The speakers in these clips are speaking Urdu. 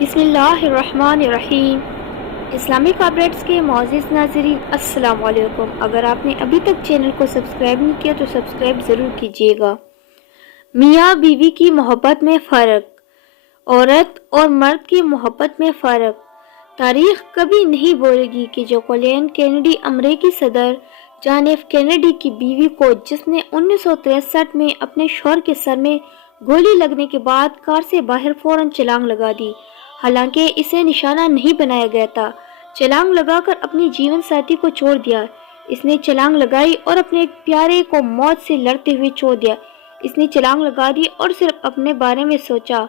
بسم اللہ الرحمن الرحیم۔ اسلامک اپڈیٹس کے معزز ناظرین السلام علیکم۔ اگر آپ نے ابھی تک چینل کو سبسکرائب نہیں کیا تو سبسکرائب ضرور کیجیے گا۔ میاں بیوی کی محبت میں فرق، عورت اور مرد کی محبت میں فرق۔ تاریخ کبھی نہیں بولے گی کہ جیکولین کینیڈی امریکی صدر جان ایف کینیڈی کی بیوی کو، جس نے 1963 میں اپنے شوہر کے سر میں گولی لگنے کے بعد کار سے باہر فوراً چھلانگ لگا دی، حالانکہ اسے نشانہ نہیں بنایا گیا تھا، چھلانگ لگا کر اپنی جیون ساتھی کو چھوڑ دیا۔ اس نے چھلانگ لگائی اور اپنے ایک پیارے کو موت سے لڑتے ہوئے چھوڑ دیا۔ اس نے چھلانگ لگا دی اور صرف اپنے بارے میں سوچا۔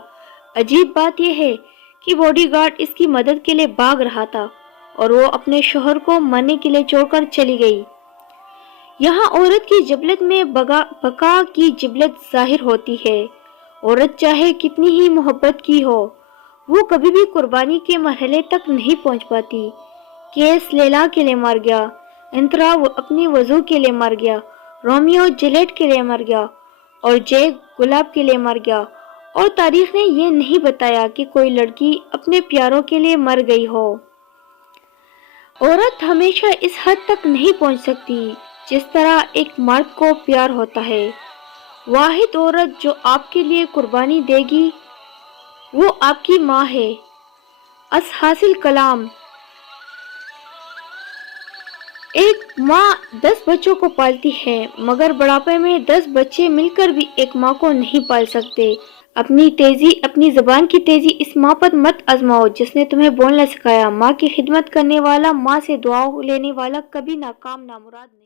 عجیب بات یہ ہے کہ باڈی گارڈ اس کی مدد کے لیے بھاگ رہا تھا اور وہ اپنے شوہر کو مرنے کے لیے چھوڑ کر چلی گئی۔ یہاں عورت کی جبلت میں بقا کی جبلت ظاہر ہوتی ہے۔ عورت چاہے کتنی ہی محبت کی ہو، وہ کبھی بھی قربانی کے مرحلے تک نہیں پہنچ پاتی۔ کیس لیلا کے لیے مر گیا، انترا اپنی وضو کے لیے مر گیا، رومیو جولیٹ کے لیے مر گیا اور جیک گلاب کے لیے مر گیا، اور تاریخ نے یہ نہیں بتایا کہ کوئی لڑکی اپنے پیاروں کے لیے مر گئی ہو۔ عورت ہمیشہ اس حد تک نہیں پہنچ سکتی جس طرح ایک مرد کو پیار ہوتا ہے۔ واحد عورت جو آپ کے لیے قربانی دے گی وہ آپ کی ماں ہے۔ حاصل کلام۔ ایک ماں 10 بچوں کو پالتی ہے، مگر بڑھاپے میں 10 بچے مل کر بھی ایک ماں کو نہیں پال سکتے۔ اپنی زبان کی تیزی اس ماں پر مت آزماؤ جس نے تمہیں بولنا سکھایا۔ ماں کی خدمت کرنے والا، ماں سے دعا لینے والا کبھی ناکام نامراد نہیں۔